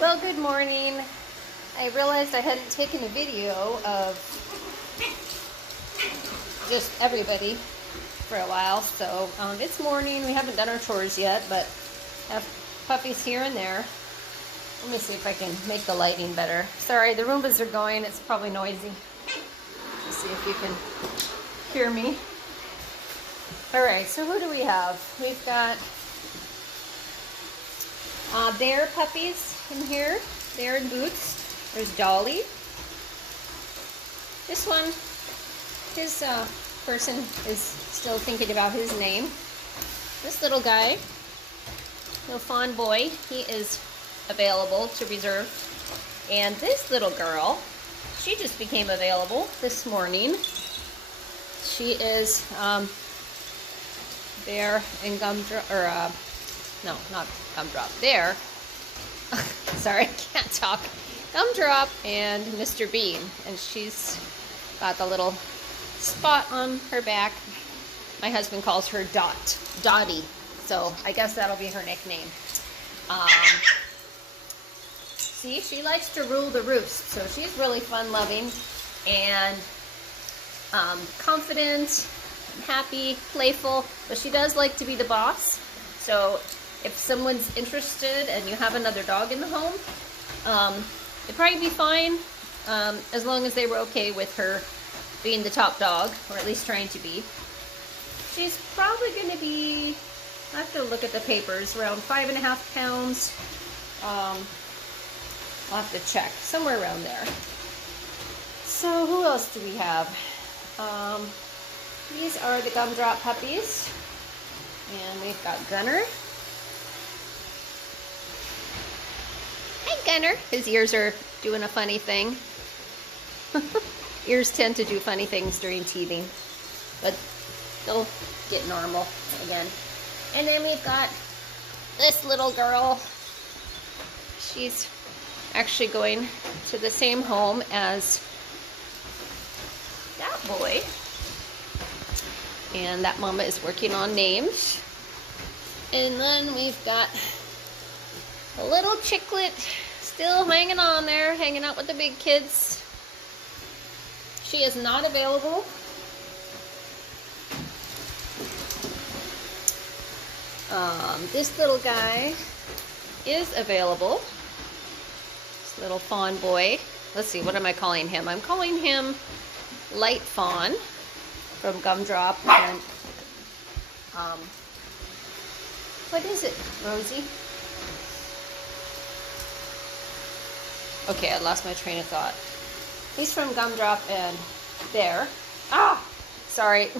Well, good morning. I realized I hadn't taken a video of just everybody for a while, so it's morning. We haven't done our chores yet, but have puppies here and there. Let me see if I can make the lighting better. Sorry, the Roombas are going. It's probably noisy. Let's see if you can hear me. All right, so who do we have? We've got Bear puppies in here. Bear and Boots. There's Dolly. This one, his person is still thinking about his name. This little guy, little fawn boy, he is available to reserve. And this little girl, she just became available this morning. She is Bear and Gumdrop, or no, not Gumdrop, Bear. Sorry, I can't talk. Gumdrop and Mr. Bean, and she's got the little spot on her back. My husband calls her Dottie, so I guess that'll be her nickname. See, she likes to rule the roost, so she's really fun-loving and confident, happy, playful, but she does like to be the boss. So if someone's interested and you have another dog in the home, it'd probably be fine as long as they were okay with her being the top dog, or at least trying to be. She's probably going to be, I have to look at the papers, around 5.5 pounds. I'll have to check, somewhere around there. So who else do we have? These are the Gumdrop puppies, and we've got Gunner. Hi, Gunner. His ears are doing a funny thing. Ears tend to do funny things during teething, but they'll get normal again. And then we've got this little girl. She's actually going to the same home as that boy. And that mama is working on names. And then we've got a little chicklet still hanging on there, hanging out with the big kids. She is not available. This little guy is available. This little fawn boy. Let's see, what am I calling him? I'm calling him Light Fawn from Gumdrop. And what is it, Rosie? Okay, I lost my train of thought. He's from Gumdrop and Bear. Ah, sorry.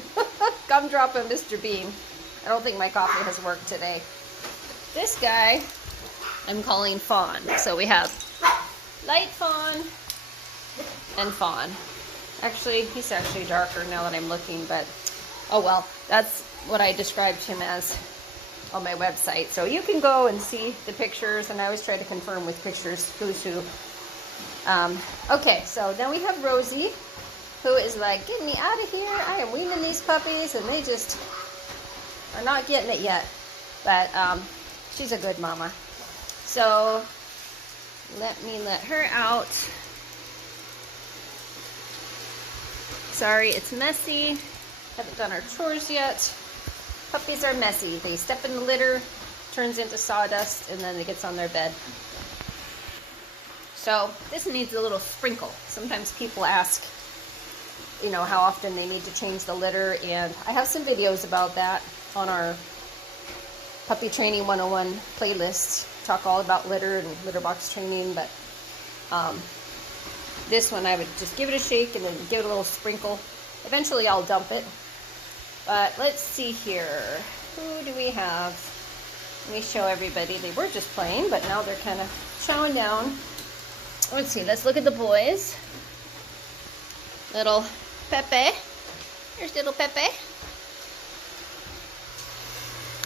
Gumdrop and Mr. Bean. I don't think my coffee has worked today. This guy, I'm calling Fawn. So we have Light Fawn and Fawn. Actually, he's actually darker now that I'm looking, but oh well. That's what I described him as on my website. So you can go and see the pictures, and I always try to confirm with pictures who's who. Okay, so then we have Rosie, who is like, get me out of here. I am weaning these puppies, and they just are not getting it yet. But she's a good mama. So let me let her out. Sorry, it's messy. Haven't done our chores yet. Puppies are messy. They step in the litter, turns into sawdust, and then it gets on their bed. So this needs a little sprinkle. Sometimes people ask, you know, how often they need to change the litter, and I have some videos about that on our Puppy Training 101 playlist. Talk all about litter and litter box training, but this one I would just give it a shake and then give it a little sprinkle. Eventually I'll dump it. But let's see here. Who do we have? Let me show everybody. They were just playing, but now they're kind of chowing down. Let's see, let's look at the boys. Little Pepe. Here's little Pepe.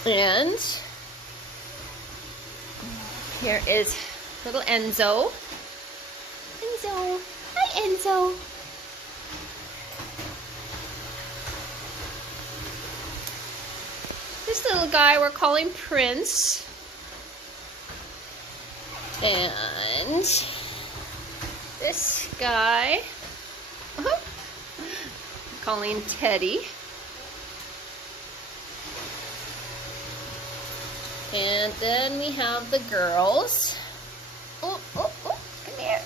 And here is little Enzo. Enzo. Hi, Enzo. This little guy we're calling Prince. And this guy, calling Teddy. And then we have the girls. Oh, oh, oh, come here.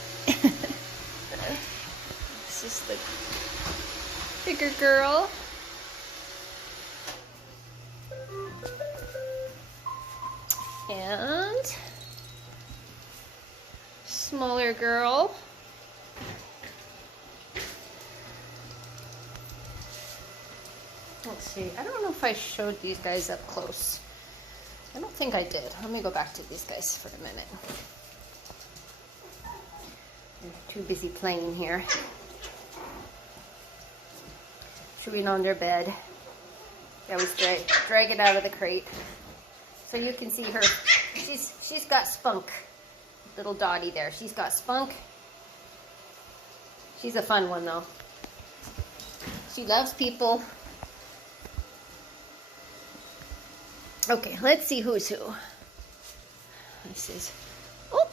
This is the bigger girl. And smaller girl. Let's see. I don't know if I showed these guys up close. I don't think I did. Let me go back to these guys for a minute. They're too busy playing here. Chewing on their bed. I always drag it out of the crate. So you can see her. She's got spunk. Little Dottie there. She's got spunk. She's a fun one though. She loves people. Okay, let's see who's who. This is, oh,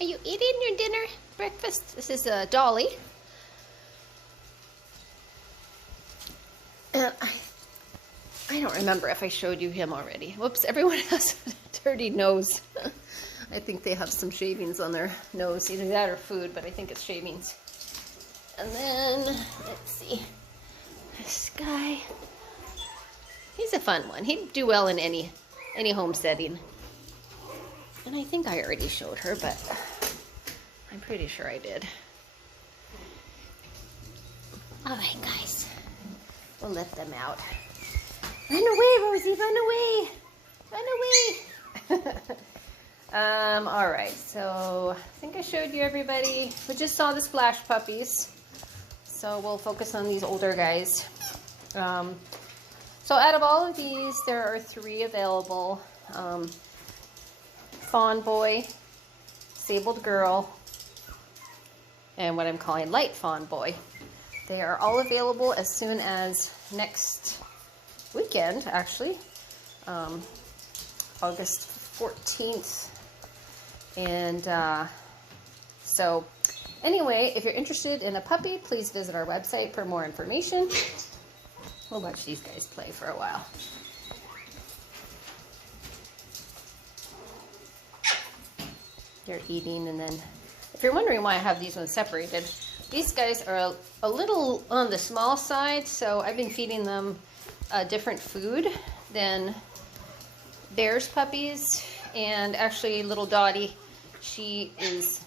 are you eating your dinner, breakfast? This is Dolly. I don't remember if I showed you him already. Whoops, everyone has a dirty nose. I think they have some shavings on their nose, either that or food, but I think it's shavings. And then, let's see, this guy. He's a fun one. He'd do well in any home setting. And I think I already showed her, but I'm pretty sure I did. All right, guys. We'll let them out. Run away, Rosie, run away. Run away. All right, so I think I showed you everybody. We just saw the splash puppies. So we'll focus on these older guys. So out of all of these, there are 3 available. Fawn boy, sable girl, and what I'm calling light fawn boy. They are all available as soon as next weekend, actually, August 14th. And so anyway, if you're interested in a puppy, please visit our website for more information. We'll watch these guys play for a while. They're eating, and then if you're wondering why I have these ones separated, these guys are a little on the small side, so I've been feeding them different food than Bear's puppies. And actually little Dottie, she is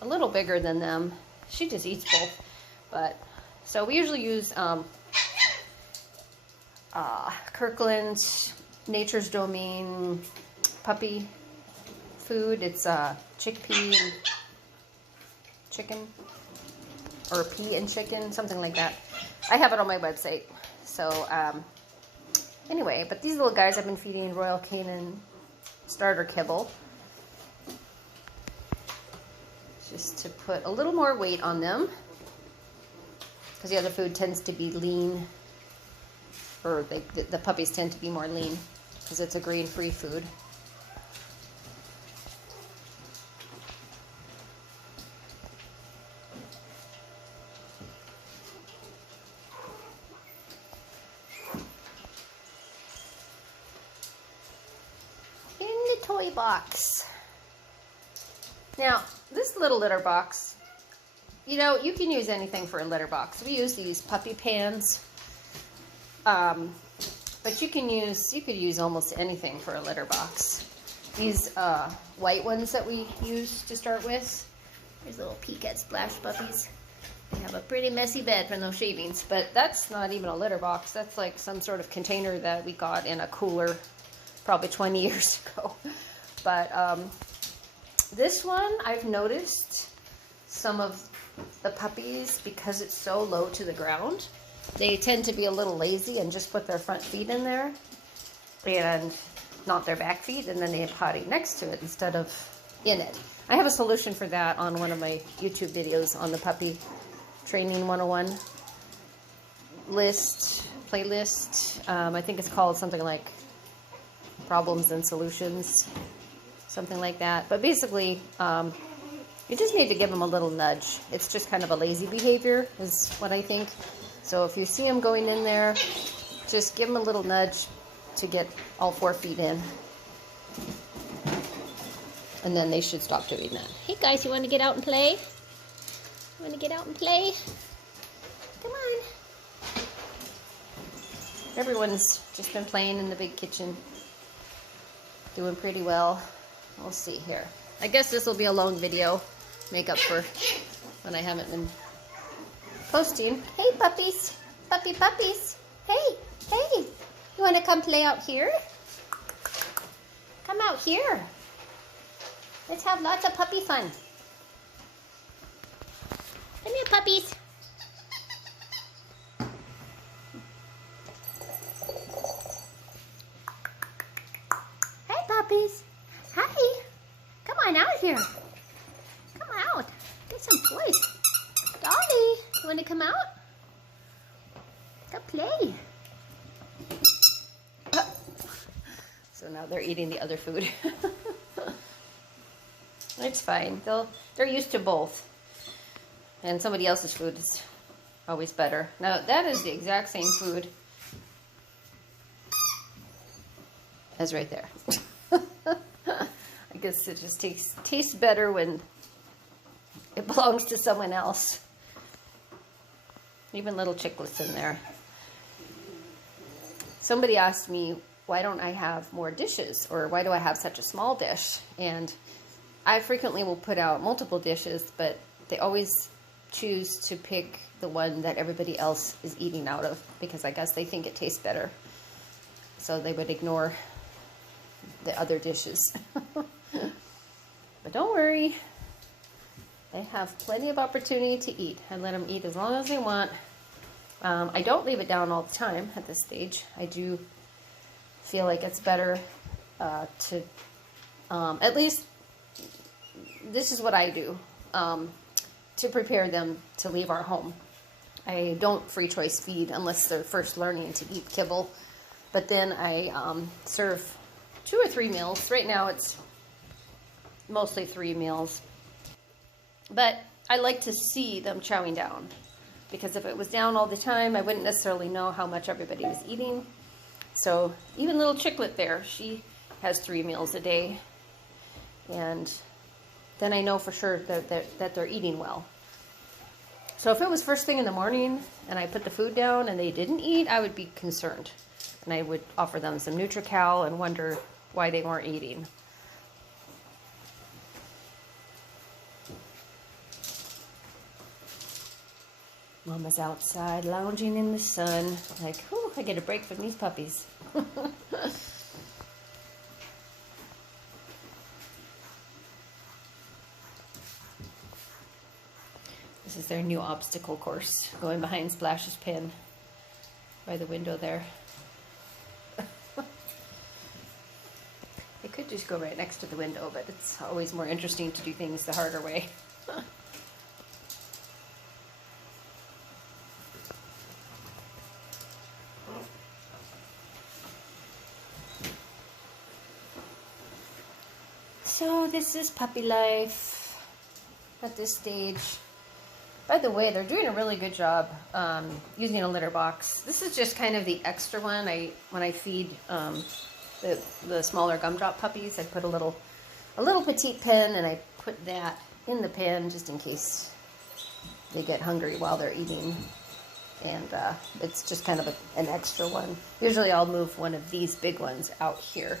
a little bigger than them. She just eats both. But so we usually use Kirkland Nature's Domain puppy food. It's chickpea and chicken, or pea and chicken, something like that. I have it on my website. So anyway, but these little guys I've been feeding Royal Canin starter kibble, just to put a little more weight on them, because the other food tends to be lean, or the puppies tend to be more lean because it's a grain-free food. Toy box. Now, this little litter box, you know, you can use anything for a litter box. We use these puppy pans, but you could use almost anything for a litter box. These white ones that we use to start with, there's little peek at splash puppies. They have a pretty messy bed from those shavings, but that's not even a litter box. That's like some sort of container that we got in a cooler probably 20 years ago. But this one, I've noticed some of the puppies, because it's so low to the ground, they tend to be a little lazy and just put their front feet in there and not their back feet, and then they potty next to it instead of in it. I have a solution for that on one of my YouTube videos on the Puppy Training 101 playlist. I think it's called something like Problems and Solutions. something like that. But basically, you just need to give them a little nudge. It's just kind of a lazy behavior is what I think. So if you see them going in there, just give them a little nudge to get all 4 feet in. And then they should stop doing that. Hey guys, you want to get out and play? You want to get out and play? Come on. Everyone's just been playing in the big kitchen. Doing pretty well. We'll see here. I guess this will be a long video. Make up for when I haven't been posting. Hey puppies. Puppies. Hey. You want to come play out here? Come out here. Let's have lots of puppy fun. Come here, puppies. Hey, puppies. Hi. Come on out here. Come out. Get some toys. Dolly, you want to come out? Come play. So now they're eating the other food. It's fine. They're used to both. And somebody else's food is always better. Now that is the exact same food as right there. I guess it just tastes better when it belongs to someone else. Even little chiclets in there. Somebody asked me, why don't I have more dishes? Or why do I have such a small dish? And I frequently will put out multiple dishes, but they always choose to pick the one that everybody else is eating out of, because I guess they think it tastes better. So they would ignore the other dishes. But don't worry. They have plenty of opportunity to eat. I let them eat as long as they want. I don't leave it down all the time at this stage. I do feel like it's better to, at least this is what I do, to prepare them to leave our home. I don't free choice feed unless they're first learning to eat kibble. But then I serve 2 or 3 meals. Right now it's mostly 3 meals. But I like to see them chowing down, because if it was down all the time, I wouldn't necessarily know how much everybody was eating. So even little Chicklet there, she has 3 meals a day. And then I know for sure that they're eating well. So if it was first thing in the morning and I put the food down and they didn't eat, I would be concerned. And I would offer them some Nutri-Cal and wonder why they weren't eating. Mama's outside lounging in the sun. Like, whew, I get a break from these puppies. This is their new obstacle course, going behind Splash's pen by the window there. It could just go right next to the window, but it's always more interesting to do things the harder way. So this is puppy life at this stage. By the way, they're doing a really good job using a litter box. This is just kind of the extra one. When I feed the smaller gumdrop puppies, I put a little petite pen, and I put that in the pen just in case they get hungry while they're eating. And it's just kind of an extra one. Usually I'll move one of these big ones out here.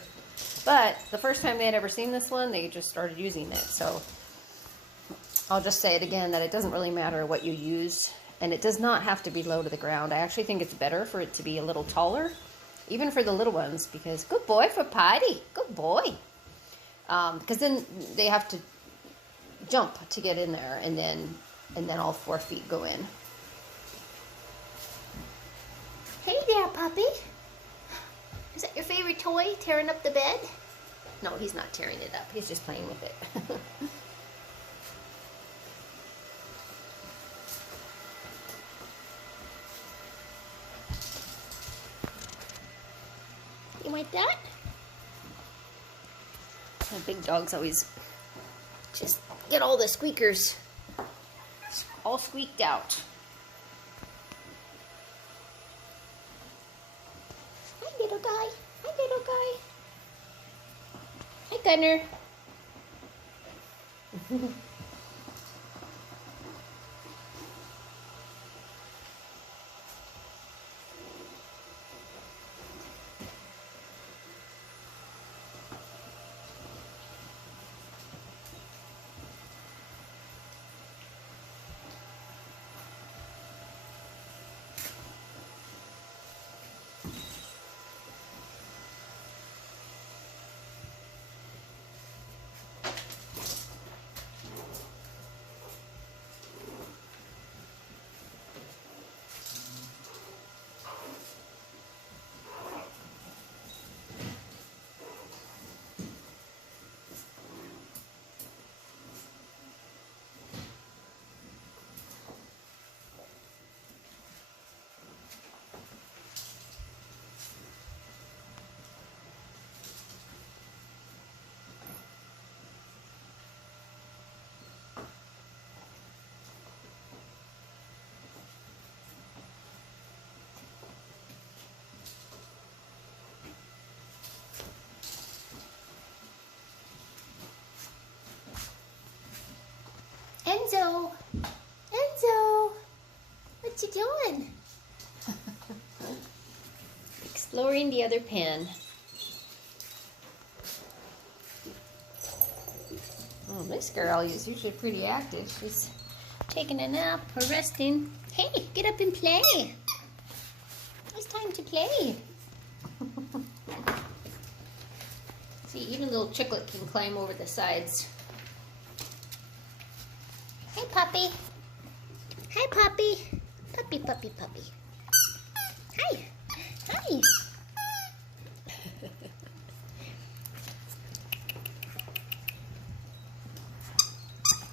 But the first time they had ever seen this one, they just started using it. So I'll just say it again, that it doesn't really matter what you use, and it does not have to be low to the ground. I actually think it's better for it to be a little taller, even for the little ones, because good boy for potty, good boy. Because then they have to jump to get in there, and then all 4 feet go in. Hey there, puppy. Is that your favorite toy, tearing up the bed? No, he's not tearing it up. He's just playing with it. You like that? A big Big dogs always just get all the squeakers all squeaked out. Hi, little guy. Hi, little guy. Hi, Gunner. Enzo! Enzo! What you doing? Exploring the other pen. Oh, this girl is usually pretty active. She's taking a nap or resting. Hey, get up and play. It's time to play. See, even little Chicklet can climb over the sides. Hey, puppy. Hi, puppy. Puppy, puppy, puppy. Hi. Hi.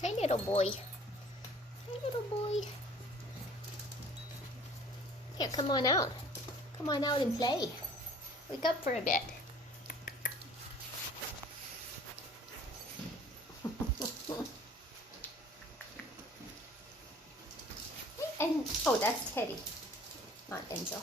Hi, little boy. Hi, little boy. Here, come on out. Come on out and play. Wake up for a bit. And oh, that's Teddy, not Enzo.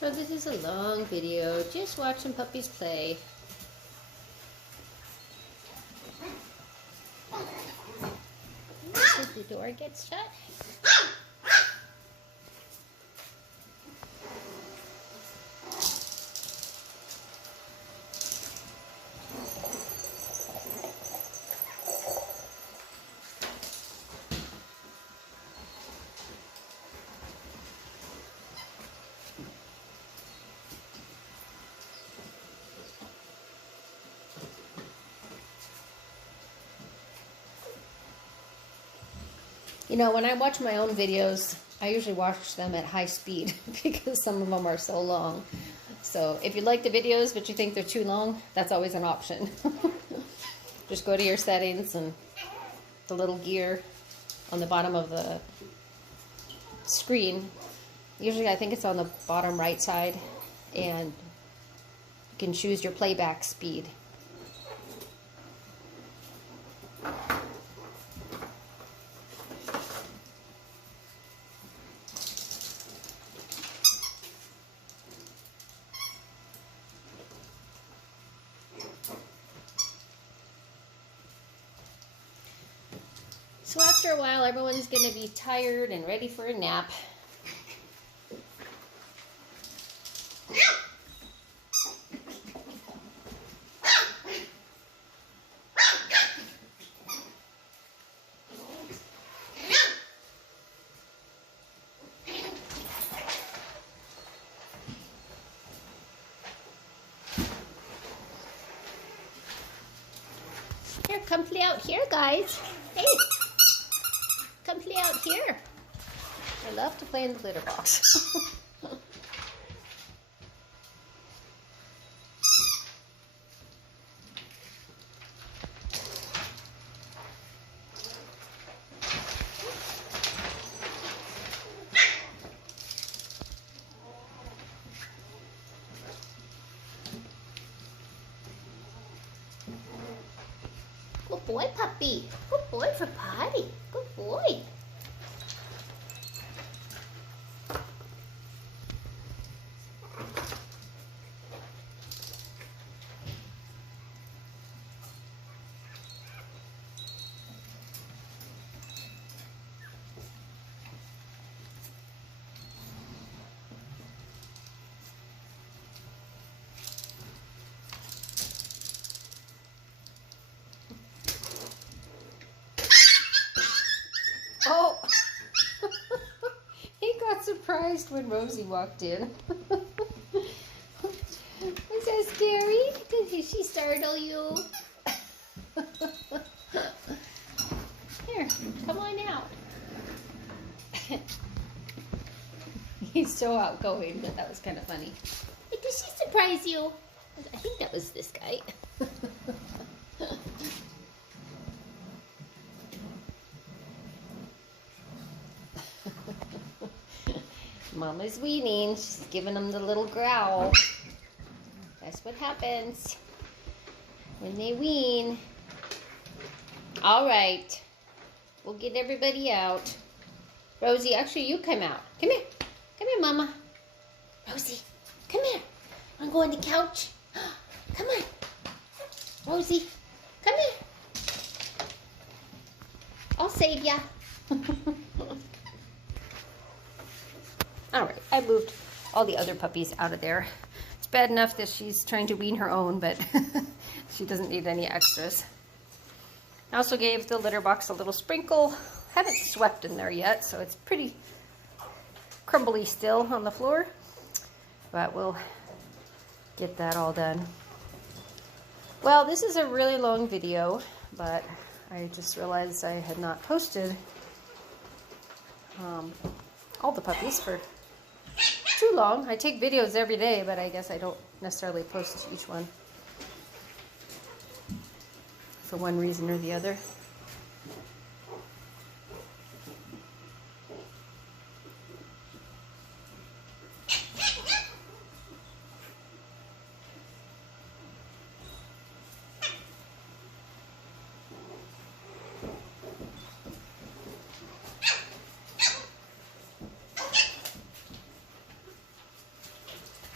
So this is a long video, just watching puppies play. Did the door get shut? You know, when I watch my own videos, I usually watch them at high speed because some of them are so long. So if you like the videos but you think they're too long, that's always an option. Just go to your settings and the little gear on the bottom of the screen. Usually I think it's on the bottom right side, and you can choose your playback speed. So after a while, everyone's going to be tired and ready for a nap. Here, come play out here, guys. Hey, come play out here. I love to play in the litter box. Good boy, puppy. Good boy for potty. Good boy. Oh, he got surprised when Rosie walked in. Was that scary? Did she startle you? Here, come on out. He's so outgoing, but that was kind of funny. Did she surprise you? I think that was this guy. Mama's weaning. She's giving him the little growl. That's what happens when they wean. All right. We'll get everybody out. Rosie, actually, you come out. Come here. Come here, Mama. Rosie, come here. Want to go on the couch? Come on. Rosie, come here. I'll save ya. All right, I moved all the other puppies out of there. It's bad enough that she's trying to wean her own, but she doesn't need any extras. I also gave the litter box a little sprinkle. Haven't swept in there yet, so it's pretty crumbly still on the floor, but we'll get that all done. Well, this is a really long video, but I just realized I had not posted all the puppies for too long. I take videos every day, but I guess I don't necessarily post each one for one reason or the other.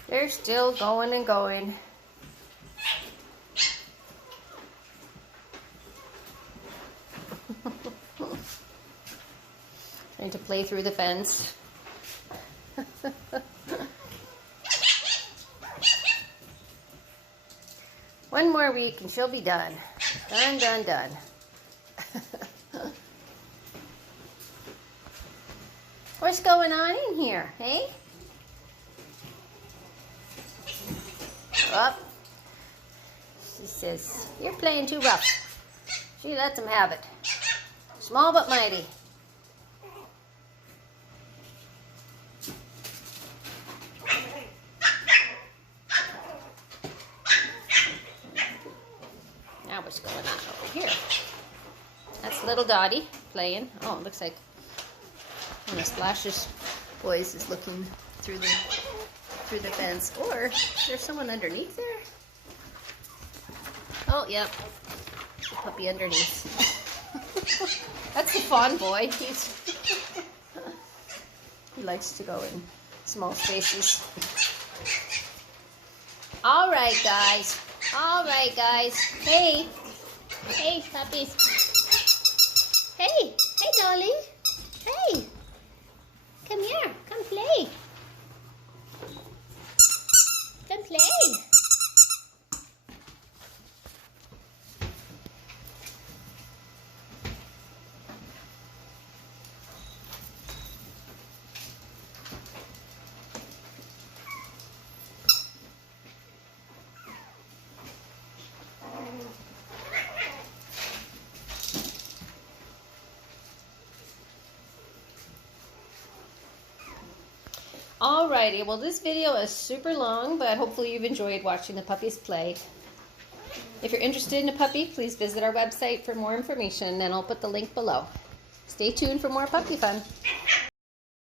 They're still going and going. Trying to play through the fence. One more week and she'll be done. Done, done, done. What's going on in here, hey? Up. She says, you're playing too rough. She lets him have it. Small but mighty. Now what's going on over here? That's little Dottie playing. Oh, it looks like one of Splash's boys is looking through the fence, or is there someone underneath there? Oh, yep, the puppy underneath. That's the fawn boy. He likes to go in small spaces. All right, guys. All right, guys. Hey, hey, puppies. Hey, hey, darling. Hey, come here. Come play. Alrighty, well this video is super long, but hopefully you've enjoyed watching the puppies play. If you're interested in a puppy, please visit our website for more information, and I'll put the link below. Stay tuned for more puppy fun.